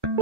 एमिति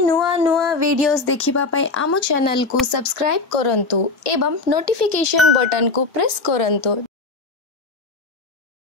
नुआ नुआ वीडियोस देखिबा पई आमो चैनल को सब्सक्राइब करंतु एवं नोटिफिकेशन बटन को प्रेस करंतु।